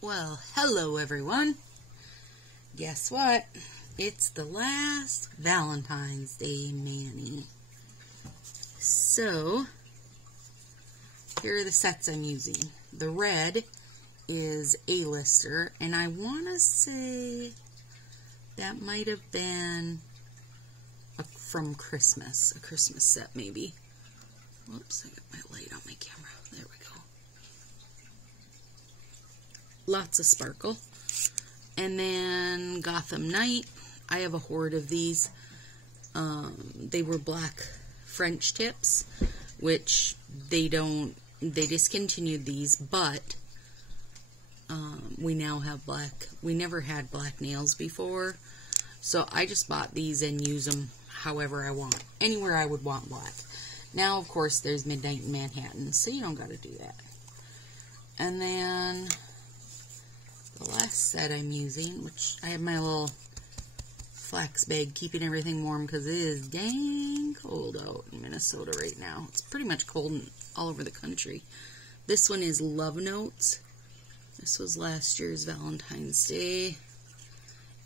Well, hello everyone. Guess what? It's the last Valentine's Day mani. So, here are the sets I'm using. The red is A-lister, and I want to say that might have been from Christmas, a Christmas set maybe. Whoops, I got my light on my camera. There we go. Lots of sparkle. And then Gotham Night. I have a hoard of these. They were black French tips, which they discontinued these, but we now have black. We never had black nails before, so I just bought these and use them however I want, anywhere I would want black. Now, of course, there's Midnight in Manhattan, so you don't got to do that. And then the last set I'm using, which I have my little flax bag keeping everything warm because it is dang cold out in Minnesota right now. It's pretty much cold all over the country. This one is Love Notes. This was last year's Valentine's Day.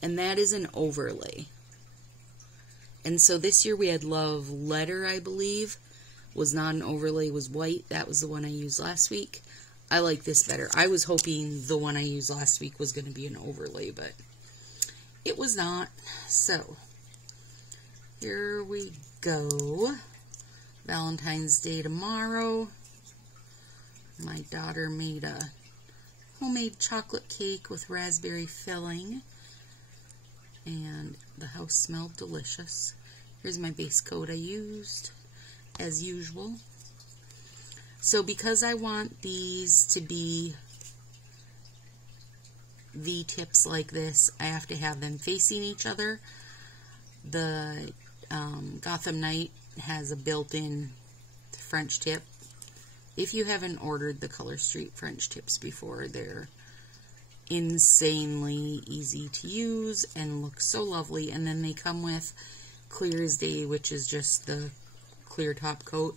And that is an overlay. And so this year we had Love Letter, I believe. Was not an overlay, was white. That was the one I used last week. I like this better. I was hoping the one I used last week was going to be an overlay, but it was not. So, here we go. Valentine's Day tomorrow. My daughter made a homemade chocolate cake with raspberry filling. And the house smelled delicious. Here's my base coat I used, as usual. So because I want these to be V-tips like this, I have to have them facing each other. The Gotham Night has a built-in French tip. If you haven't ordered the Color Street French tips before, they're insanely easy to use and look so lovely. And then they come with Clear as Day, which is just the clear top coat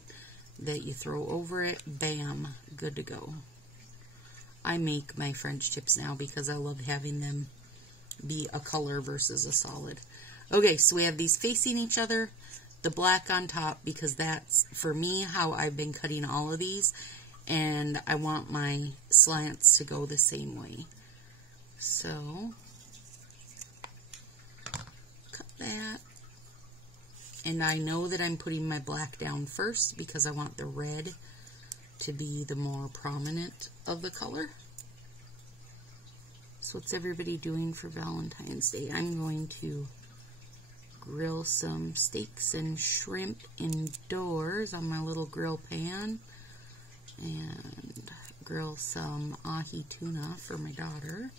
that you throw over it. Bam, good to go. I make my French tips now because I love having them be a color versus a solid. Okay, so we have these facing each other, the black on top, because that's, for me, how I've been cutting all of these, and I want my slants to go the same way. So, cut that. And I know that I'm putting my black down first because I want the red to be the more prominent of the color. So what's everybody doing for Valentine's Day? I'm going to grill some steaks and shrimp indoors on my little grill pan. And grill some ahi tuna for my daughter.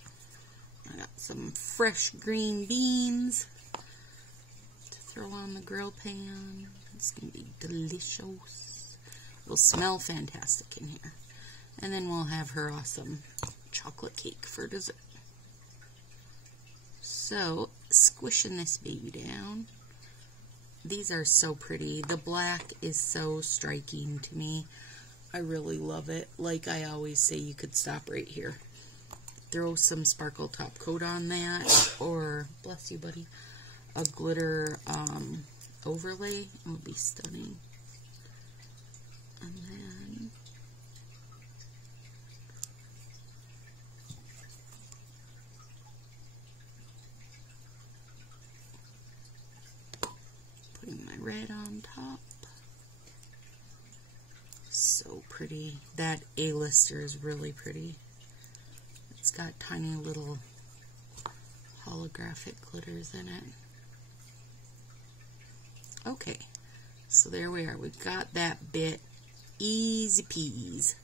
I got some fresh green beans to throw on the grill pan. It's going to be delicious. It'll smell fantastic in here. And then we'll have her awesome chocolate cake for dessert. So, squishing this baby down. These are so pretty. The black is so striking to me. I really love it. Like I always say, you could stop right here. Throw some sparkle top coat on that, or, bless you buddy, a glitter overlay. It would be stunning. And then putting my red on top. So pretty. That A-lister is really pretty. It's got tiny little holographic glitters in it. Okay, so there we are. We've got that bit. Easy peas.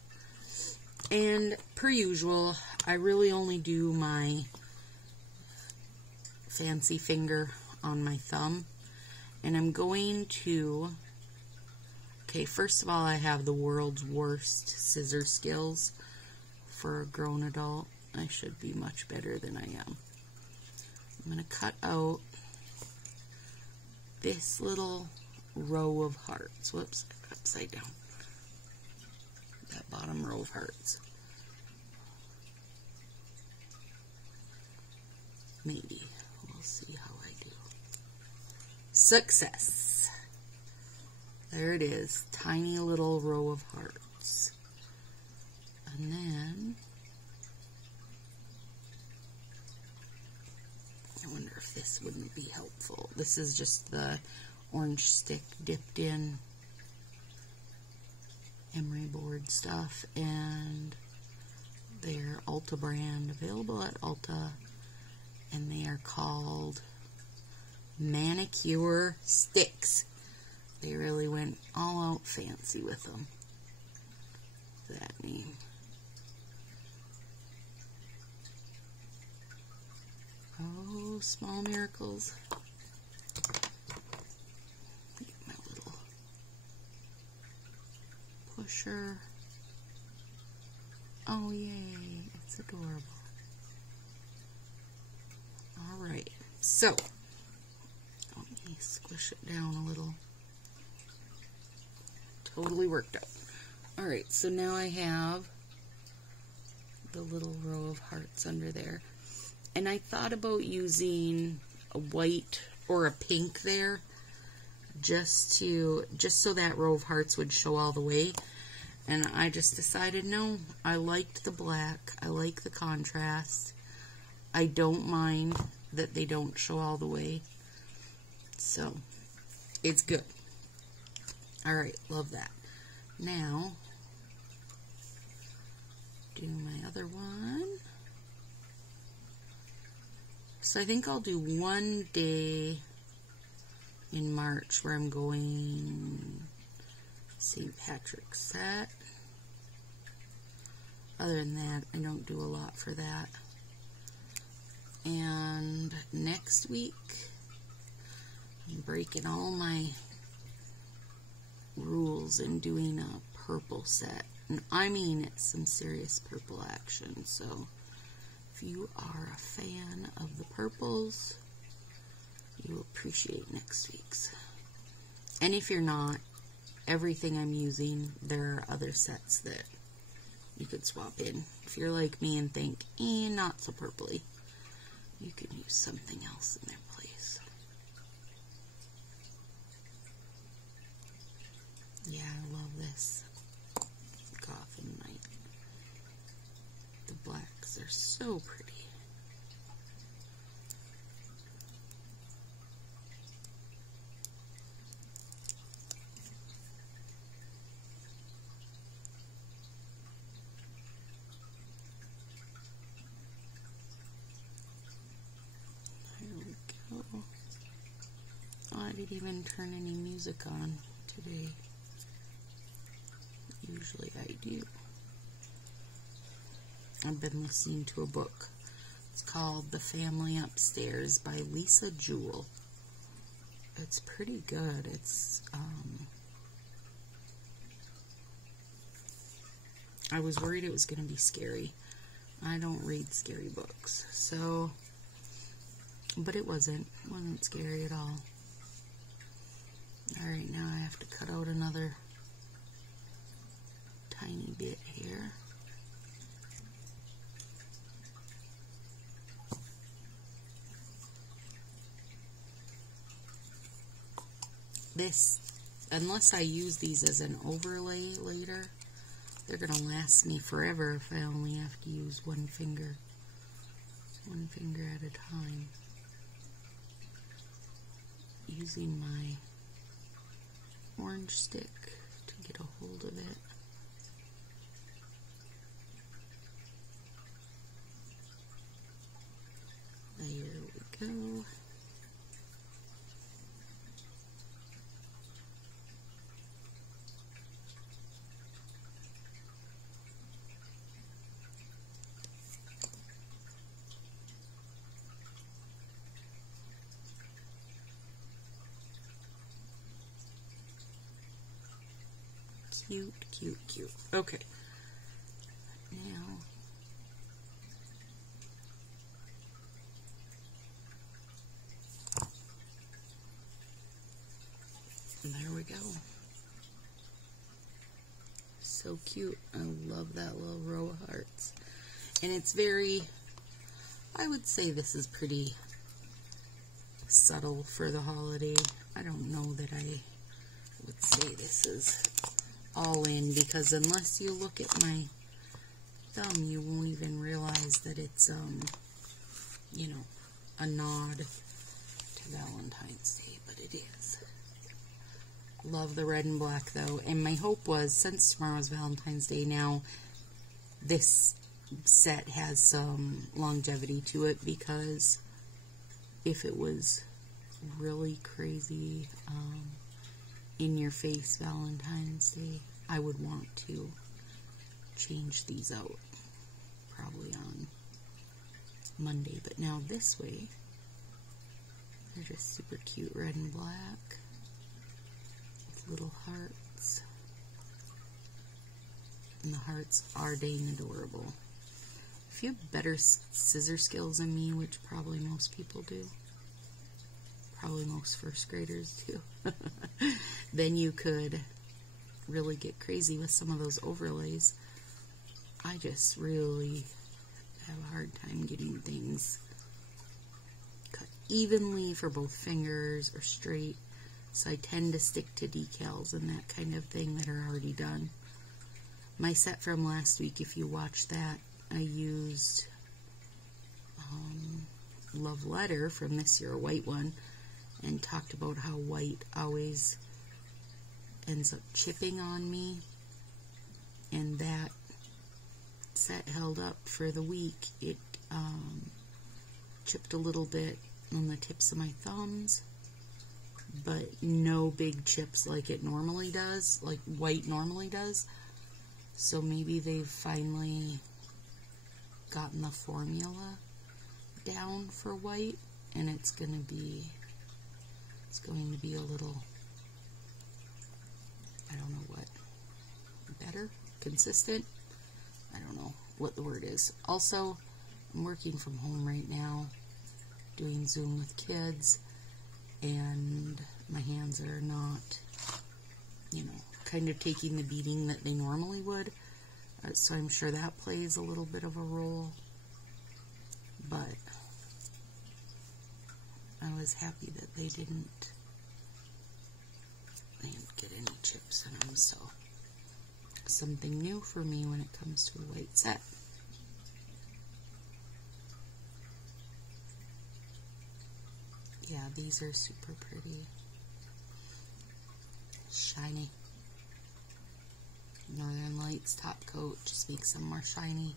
And per usual, I really only do my fancy finger on my thumb. And I'm going to... Okay, first of all, I have the world's worst scissor skills for a grown adult. I should be much better than I am. I'm going to cut out this little row of hearts. Whoops, upside down. That bottom row of hearts. Maybe. We'll see how I do. Success. There it is. Tiny little row of hearts. And then, I wonder if this wouldn't be helpful. This is just the orange stick dipped in emery board stuff, and they're Ulta brand, available at Ulta, and they are called manicure sticks. They really went all out fancy with them. That name. Oh, small miracles. Get my little pusher. Oh, yay. It's adorable. Alright, so let me squish it down a little. Totally worked out. Alright, so now I have the little row of hearts under there. And I thought about using a white or a pink there, just so that row of hearts would show all the way. And I just decided, no, I liked the black. I like the contrast. I don't mind that they don't show all the way. So, it's good. Alright, love that. Now, do my other one. So I think I'll do one day in March where I'm going St. Patrick's set. Other than that, I don't do a lot for that. And next week, I'm breaking all my rules and doing a purple set. And I mean, it's some serious purple action. So if you are a fan of the purples, you'll appreciate next week's. And if you're not, everything I'm using, there are other sets that you could swap in. If you're like me and think, not so purpley, you can use something else in their place. Yeah, I love this Gotham Night. The blacks are so pretty. I didn't even turn any music on today. Usually I do. I've been listening to a book. It's called The Family Upstairs by Lisa Jewell. It's pretty good. It's, I was worried it was going to be scary. I don't read scary books, so, but it wasn't scary at all. Alright, now I have to cut out another tiny bit here. This, unless I use these as an overlay later, they're going to last me forever if I only have to use one finger at a time. Using my orange stick to get a hold of it. There we go. Cute, cute, cute. Okay. Now, there we go. So cute. I love that little row of hearts. And it's very I would say this is pretty subtle for the holiday. I don't know that I would say this is all in, because unless you look at my thumb, you won't even realize that it's, you know, a nod to Valentine's Day, but it is. Love the red and black, though, and my hope was, since tomorrow's Valentine's Day now, this set has some longevity to it, because if it was really crazy in your face Valentine's Day, I would want to change these out probably on Monday. But now this way, they're just super cute, red and black with little hearts, and the hearts are dang adorable. If you have better scissor skills than me, which probably most people do, probably most first graders do, then you could really get crazy with some of those overlays. I just really have a hard time getting things cut evenly for both fingers or straight, so I tend to stick to decals and that kind of thing that are already done. My set from last week, if you watched that, I used Love Letter from this year, a white one, and talked about how white always ends up chipping on me, and that set held up for the week. It chipped a little bit on the tips of my thumbs, but no big chips like it normally does, like white normally does. So maybe they've finally gotten the formula down for white, and it's going to be a little, I don't know what, better, consistent. I don't know what the word is. Also, I'm working from home right now, doing Zoom with kids, and my hands are not, you know, kind of taking the beating that they normally would. So I'm sure that plays a little bit of a role. But I was happy that they didn't get any chips in them, so something new for me when it comes to a white set. Yeah, these are super pretty. Shiny. Northern Lights top coat just makes them more shiny.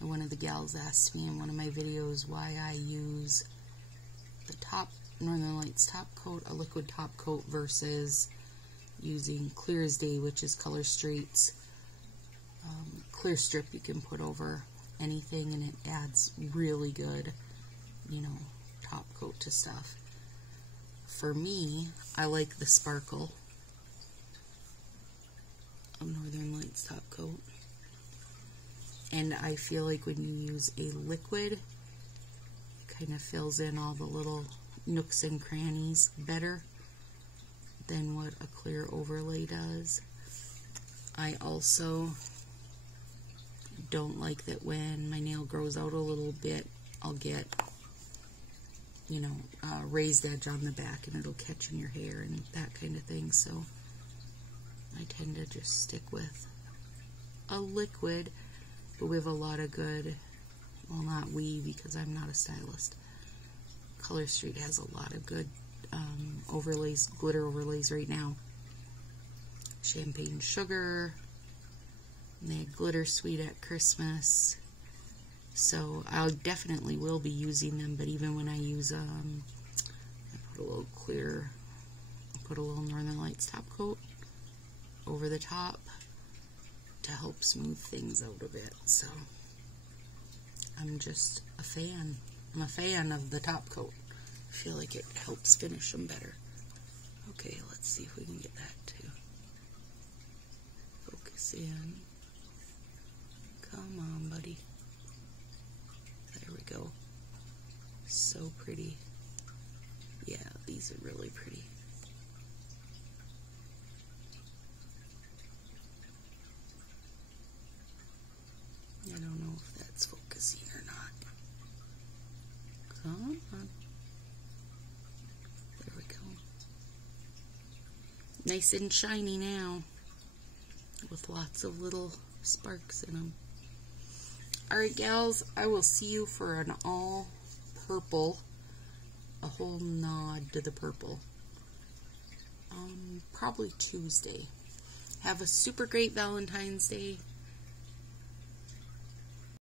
And one of the gals asked me in one of my videos why I use the Northern Lights top coat, a liquid top coat, versus using Clear as Day, which is Color Straight's clear strip you can put over anything, and it adds really good, you know, top coat to stuff. For me, I like the sparkle of Northern Lights top coat, and I feel like when you use a liquid, it kind of fills in all the little nooks and crannies better than what a clear overlay does. I also don't like that when my nail grows out a little bit, I'll get, you know, raised edge on the back, and it'll catch in your hair and that kind of thing. So I tend to just stick with a liquid, but we have a lot of good, well, not we, because I'm not a stylist. Color Street has a lot of good overlays, glitter overlays right now. Champagne Sugar, and they had Glitter Sweet at Christmas. So I definitely will be using them, but even when I use I put a little clear, put a little Northern Lights top coat over the top to help smooth things out a bit. So I'm just a fan. I'm a fan of the top coat. I feel like it helps finish them better. Okay, let's see if we can get that to focus in. Come on, buddy. There we go. So pretty. Yeah, these are really pretty. I don't know if that's focusing or not. Come on. There we go. Nice and shiny now, with lots of little sparks in them. Alright, gals, I will see you for an all purple, a whole nod to the purple, probably Tuesday. Have a super great Valentine's Day.